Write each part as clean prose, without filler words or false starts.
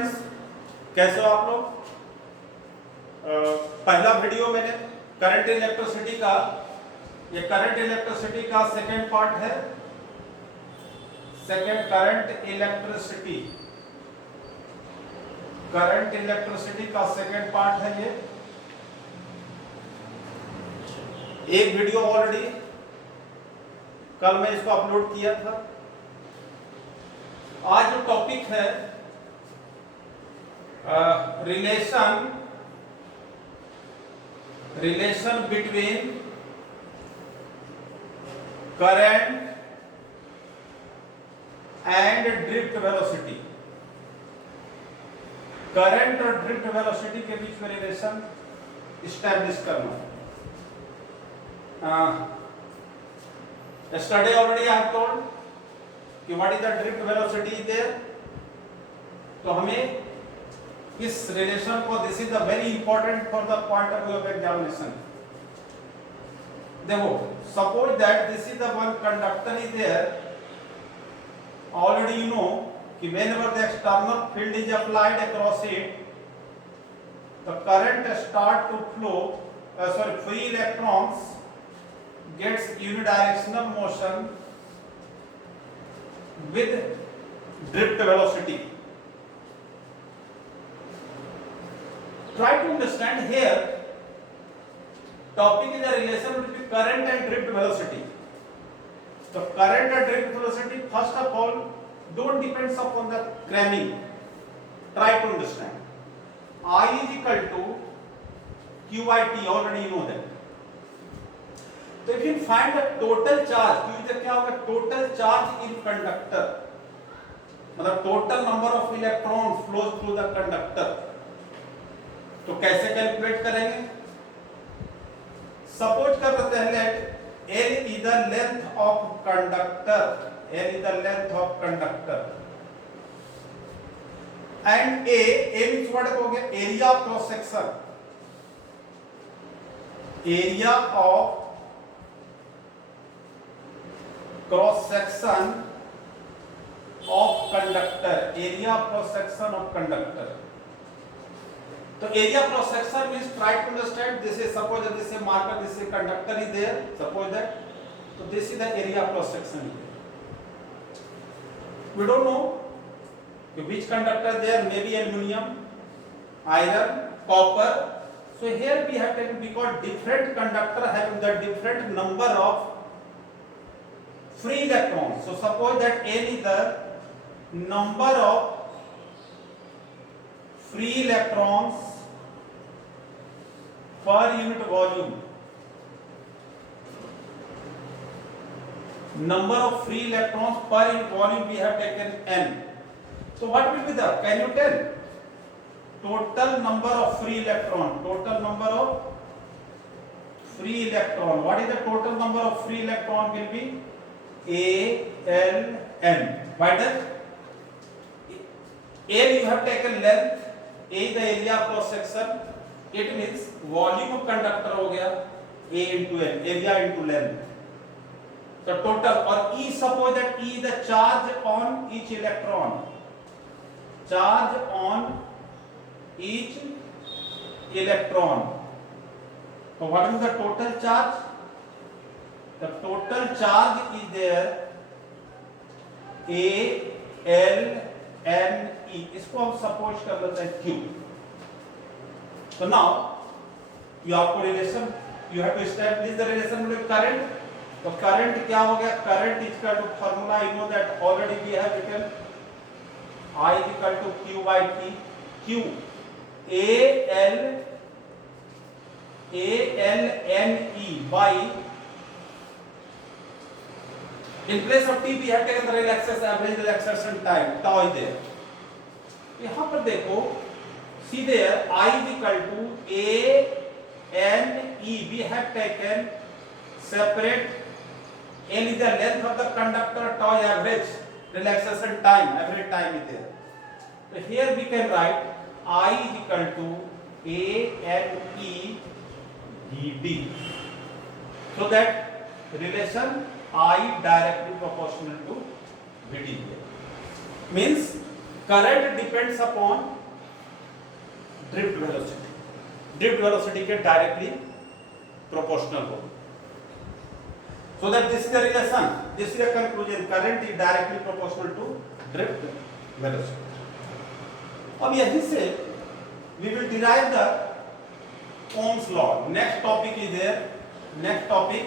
कैसे हो आप लोग? पहला वीडियो मैंने करंट इलेक्ट्रिसिटी का, ये करंट इलेक्ट्रिसिटी का सेकेंड पार्ट है। सेकेंड करंट इलेक्ट्रिसिटी का सेकेंड पार्ट है ये। एक वीडियो ऑलरेडी कल मैं इसको अपलोड किया था। आज जो टॉपिक है relation between current and drift velocity. Current और ड्रिफ्ट वेलोसिटी के बीच में रिलेशन इस्टेब्लिश करना। yesterday already I have told कि what is the drift velocity there। तो हमें इस रिलेशन को, this is the very important for the point of view of examination. देखो, suppose that this is the one conductor is there, already you know कि whenever the external field is applied across it, the current start to flow, free electrons gets unidirectional motion with drift velocity. Try to understand here, topic is a relation between current and drift velocity. So current and drift velocity, first of all, don't depends upon the cramming. Try to understand. I is equal to QIT, already you know that. So if you find the total charge, Q क्या होगा? Total charge in conductor, मतलब total number of electrons flows through the conductor. तो कैसे calculate करेंगे? Suppose कर लेते हैं late L is the length of conductor, L is the length of conductor, and A means what हो गया? Area of cross section, area of cross section of conductor, area of cross section of conductor. So area cross section means, try to understand, this is, suppose that this is marker, this is conductor is there, suppose that, so this is the area cross section. We don't know which conductor there, maybe aluminum, iron, copper. So here we have taken, because different conductor having the different number of free electrons. So suppose that N is the number of free electrons per unit volume, number of free electrons per unit volume we have taken N. So what will be the, can you tell, total number of free electron, total number of free electron, what is the total number of free electron will be A L N. Why does L you have taken length, A is the area of cross section, it means volume of conductor हो गया A into L, area into length. So total, और E, suppose that E is the charge on each electron, charge on each electron. So what is the total charge? The total charge is there A L N E. इसको हम suppose कर लेते हैं Q. So now you have to relation, you have to establish the relation with current. तो current क्या हो गया? Current is equal to formula, you know that already we have written, I is equal to Q by T. Q A L N E by, in place of T we have taken the relaxation, average relaxation time, tau is there. यहाँ पर देखो, see there, I is equal to A N E, we have taken separate, L is the length of the conductor, tau average relaxation time, average time is there. So here we can write I is equal to A N E D D, so that relation I directly proportional to VD means current depends upon drift velocity, drift velocity के directly proportional हो. So that this is the relation, this is the conclusion, current is directly proportional to drift velocity. अब यहीं से we will derive the Ohm's law. Next topic is there. Next topic,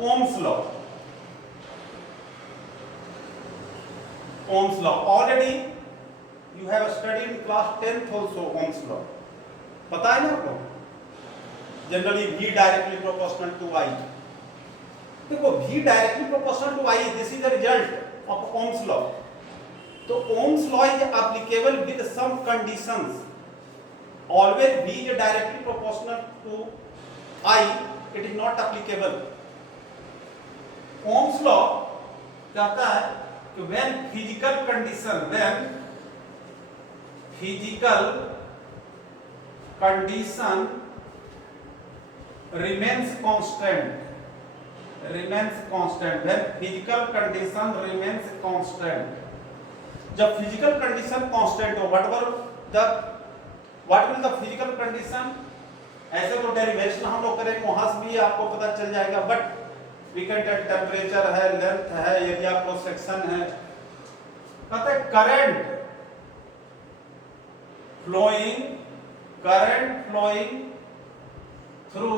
Ohm's law. Ohm's law. Already you have studied in class 10th also Ohm's law. पता है ना आपको? Generally V directly proportional to I. देखो V directly proportional to I, this is the result of Ohm's law. तो Ohm's law is applicable with some conditions. Always V is directly proportional to I, it is not applicable. Ohm's law कहता है कि when physical condition remains constant, when physical condition remains constant, जब physical condition constant हो, what will the physical condition, ऐसे तो derivation हम लोग करेंगे वहां से भी आपको पता चल जाएगा, but we can tell temperature है, लेंथ है, एरिया क्रॉस सेक्शन है. कहते हैं current flowing through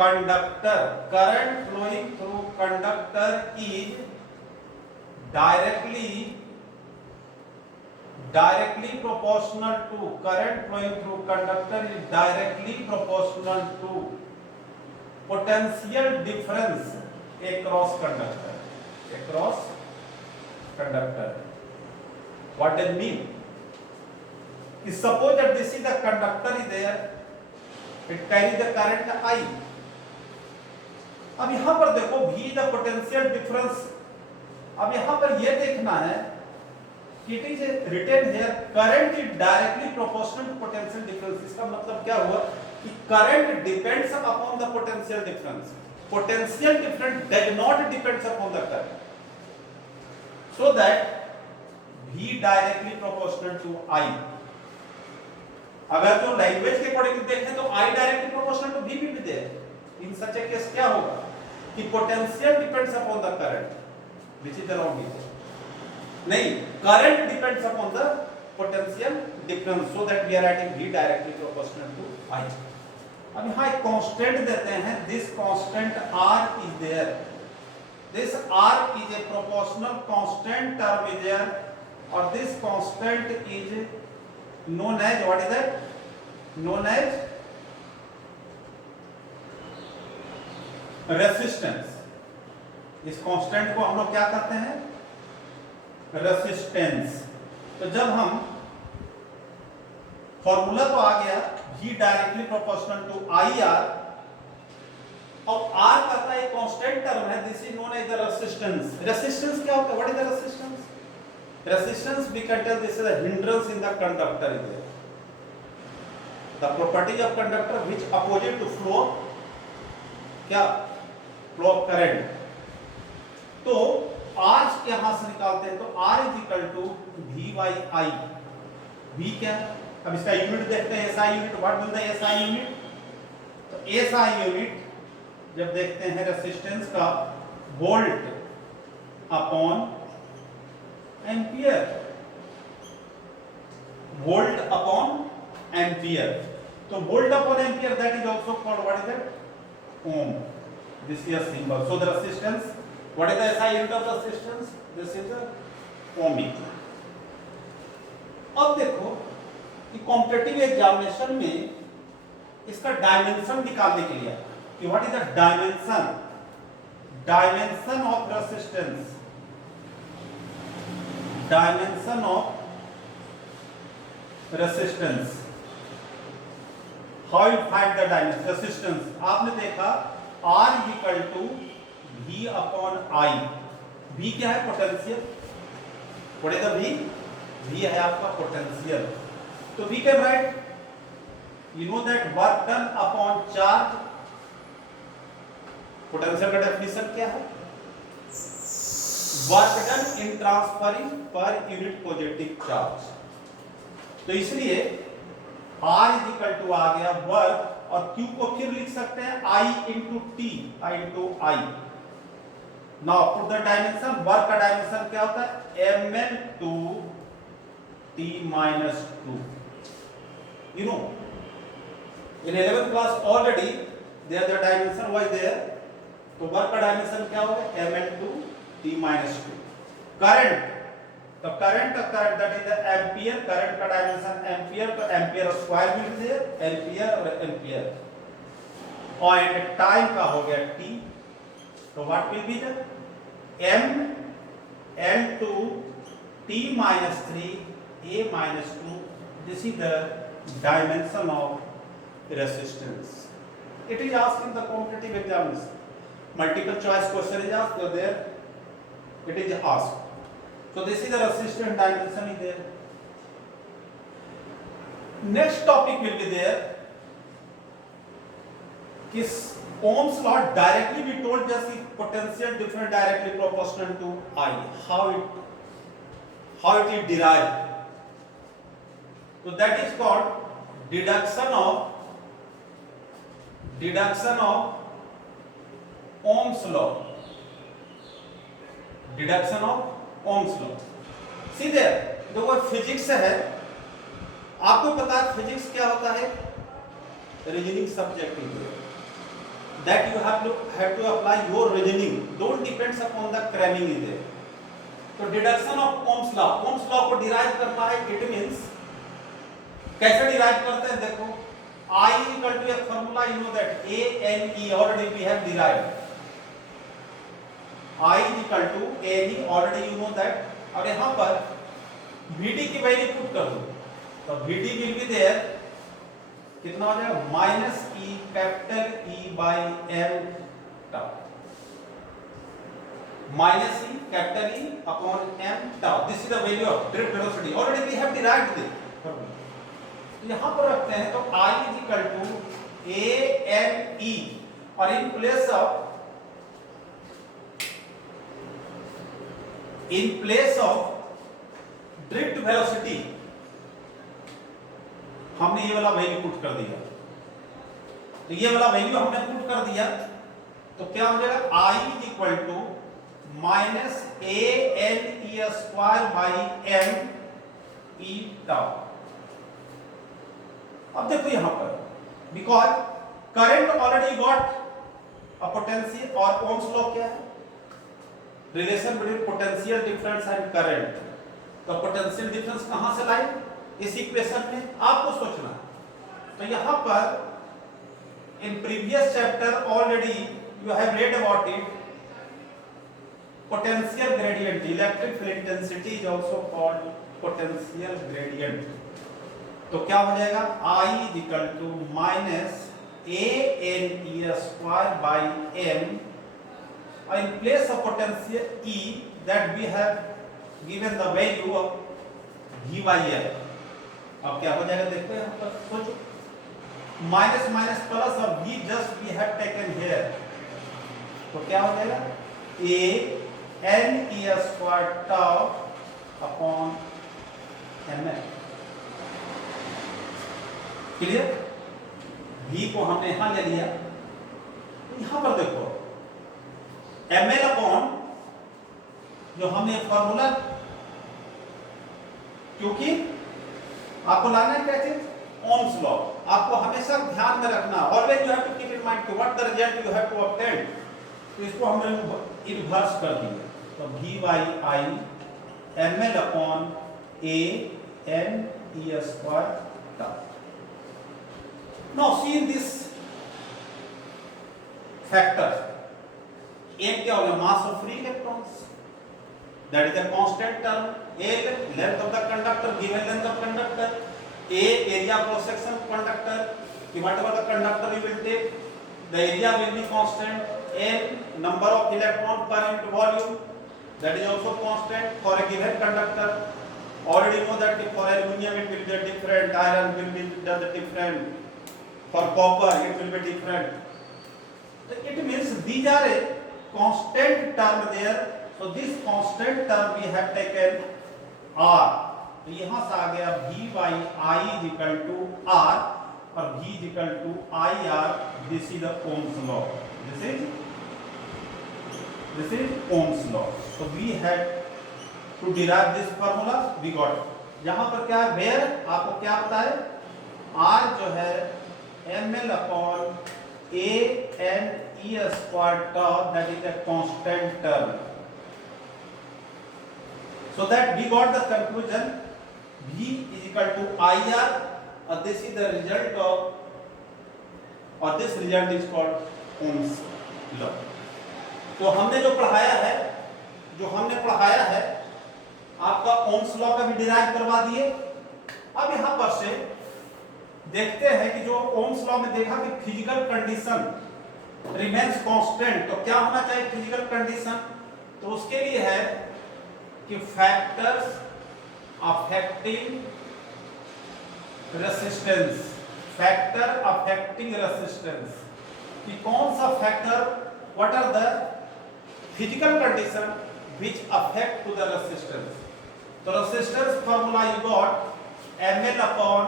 conductor, current flowing through conductor is directly proportional to, current flowing through conductor is directly proportional to potential difference across conductor. What does it mean? Suppose that this is the conductor is there, it carries the current I. अब यहां पर देखो V the potential difference. अब यहां पर यह देखना है कि it is written here current is directly proportional to potential difference. इसका मतलब क्या हुआ कि current depends upon the potential difference, potential difference does not depends upon the current, so that V directly proportional to I. अगर जो language के according देखें तो I directly proportional to V भी there. In such a case क्या होगा कि potential depends upon the current, which is the wrong is नहीं, current depends upon the potential difference, so that we are writing V directly proportional to I. अब यहां एक constant देते हैं, this constant R is there, this R is a proportional constant term is there, और this constant is known as, what is that, known as resistance. इस constant को हम लोग क्या कहते हैं, रेसिस्टेंस. तो जब हम फॉर्मूला तो आ गया V directly proportional to IR, और R कहता है कांस्टेंट टर्म है, this is known as the resistance. Resistance क्या होता है, what is the resistance? Resistance we can tell this is a hindrance in the conductor is there. The properties of conductor which opposite to flow, क्या flow of current. तो R यहां से निकालते हैं तो R is equal to V by I. V क्या है, अब इसका यूनिट देखते हैं, SI unit. What will the SI unit? तो SI यूनिट जब देखते हैं रेसिस्टेंस का, volt upon ampere, volt upon ampere. तो volt upon ampere that is also called, what is that, ohm. This is a symbol. So the resistance, what is the SI unit of resistance? This is the ohmic. अब देखो कि competitive examination में इसका dimension निकालने के लिए कि what is the dimension of resistance, dimension of resistance. How you find the dimension resistance? आपने देखा R equal to V upon I. V क्या है, potential. What is the V? V है आपका पोटेंशियल. तो V can write, you know that work done upon charge. Potential का definition क्या है? Work done in transferring per unit positive charge. तो इसलिए R इज इक्वल टू आ गया work, और Q को फिर लिख सकते हैं I into T, I into I। Now put the dimension, work का डायमेंशन क्या होता है, mn two t minus 2। You know, in 11th class already there the dimension was there, तो वर्क का डायमेंशन क्या होगा, mn two t minus 2। Current, तो current that is the ampere, current का डायमेंशन एम्पियर, तो ampere square will be there, ampere और ampere, और time का हो गया t, तो what will be the m n2 t minus 3 a minus 2, this is the dimension of resistance. It is asked in the competitive exams, multiple choice question is asked, so there it is asked. So this is the resistance dimension is there. Next topic will be there, is Ohm's law directly we told just the potential difference directly proportional to I, how it is derived. So that is called deduction of Ohm's law, deduction of Ohm's law। सीधे देखो physics है, आपको पता है physics क्या होता है, reasoning subject है, that you have to apply your reasoning, don't depends upon the cramming is there। तो deduction of Ohm's law, Ohm's law को डिराइव करना है, इट मींस कैसे डिराइव करते हैं, देखो I is equal to a formula, you know that A N E already we have derived, I is equal to A N E already you know that। अब यहाँ पर VD की value put कर दो, तो VD will be there, कितना हो जाएगा, minus E capital E by L tau, minus E capital E upon M tau, this is the value of drift velocity, already we have derived this. यहां पर रखते हैं, तो I is equal to A N E, और in place of drift velocity हमने ये वाला value put कर दिया, तो ये वाला वैल्यू हमने पुट कर दिया, तो क्या हो जाएगा, I is equal to minus ANE square by M E tau. अब देखो यहां पर, because current already got a potential, और ओम्स लॉ क्या है, relation between potential difference and current. तो पोटेंशियल डिफरेंस कहां से लाए, इस इक्वेशन में आपको सोचना है। तो यहां पर in previous chapter already you have read about it, potential gradient, electric field intensity is also called potential gradient. तो क्या हो जाएगा, I is equal to minus ANE square by M, in place of potential E that we have given the value of V by L। अब क्या हो जाएगा, देखो यहाँ पर सोचो, minus minus plus of V just we have taken here, तो क्या हो जाएगा, ANE square tau upon ML। Clear, V को हमने यहां ले लिया, यहां पर देखो ml अपॉन जो हमने फॉर्मूला, क्योंकि आपको लाना है क्या चीज, ओम्स लॉ, आपको हमेशा ध्यान में रखना, always you have to keep in mind what the result you have to obtain. तो इसको हमने इन्वर्स कर दिया, तो V by I ml upon ANE square tau. Now see in this factor, एक क्या हो गया, mass of free electrons, that is a constant term, A length of the conductor, given length of conductor, A area cross section of conductor, whatever the conductor you will take, the area will be constant, N number of electron per unit volume, that is also constant for a given conductor। Already know that for aluminum it will be different, iron will be different, for copper it will be different। So it means these are a constant term there, So this constant term we have taken R. तो यहां से आ गया V by I is equal to R और V is equal to IR. This is the Ohm's law. This is Ohm's law. So we had to derive this formula. We got it. यहाँ पर क्या है, where आपको क्या पता है, R जो है ml upon a n e square tau, that is a constant term. So that we got the conclusion V is equal to IR, और this is the result of, और this result is called Ohm's law. तो हमने जो पढ़ाया है आपका Ohm's law का भी डिराइव करवा दिए। अब यहां पर से देखते हैं कि जो ओम्स लॉ में देखा कि फिजिकल कंडीशन रिमेन्स कांस्टेंट, तो क्या होना चाहिए फिजिकल कंडीशन, तो उसके लिए है कि factors affecting resistance, factor affecting resistance, कि कौन सा factor, what are the physical condition which affect to the resistance. तो resistance formula you got ml upon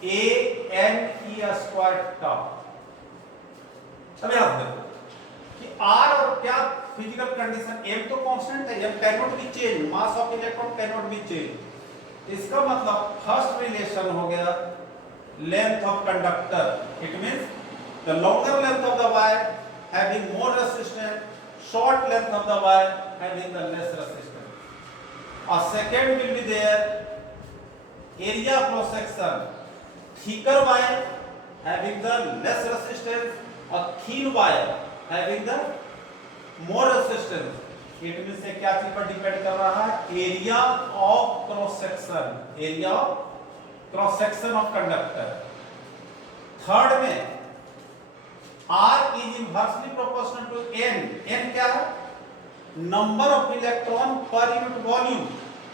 a n e square tau. अब याद देखो कि R और क्या फिजिकल कंडीशन, m तो कांस्टेंट है, m cannot be change, mass of electron cannot be change. इसका मतलब फर्स्ट रिलेशन हो गया length of conductor, it means the longer length of the wire having more resistance, short length of the wire having the less resistance. A second will be there area cross section, thicker wire having the less resistance, a thin wire having the more resistance. it means से क्या चीज पर depend कर रहा है, area of cross section, area of cross section of conductor. Third में R is inversely proportional to N. N क्या है, number of electron per unit volume.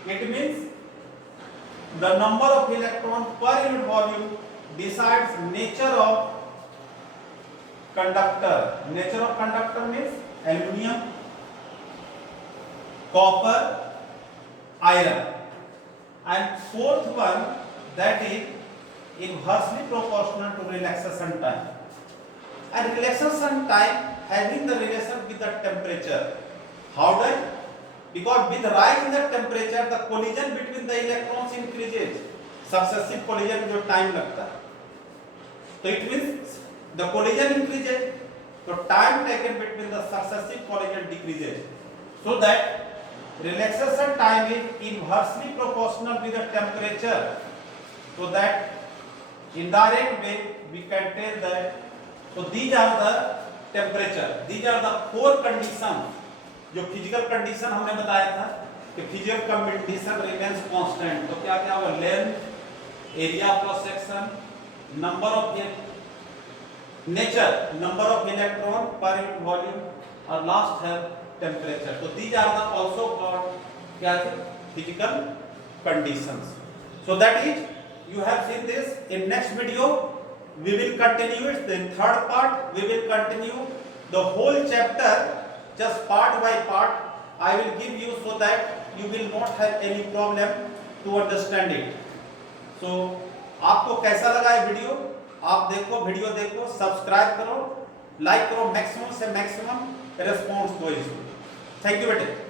It means the number of electron per unit volume decides nature of conductor. Nature of conductor means aluminium, copper, iron. And fourth one, that is inversely proportional to relaxation time. And relaxation time having the relation with the temperature. How does? Because with rise in the temperature, the collision between the electrons increases. Successive collision जो time लगता है, तो it means the collision increases, so time taken between the successive collision decreases. So that relaxation time is inversely proportional with the temperature. So that indirect way we can tell that. So these are the temperature, these are the four conditions जो physical condition हमने बताया था कि physical condition remains constant, तो क्या क्या होगा, length, area cross section, number of nature, number of electron per unit volume, और लास्ट है टेम्परेचर. तो these are the also called क्या थे, physical conditions. So that is you have seen this. In next video we will continue it. In third part we will continue the whole chapter, just part by part I will give you, so that you will not have any problem to understand it. So आपको कैसा लगा ये video, आप देखो, video देखो, subscribe करो, like करो, maximum से मैक्सिमम रिस्पॉन्स दो इसको. थैंक यू बेटे.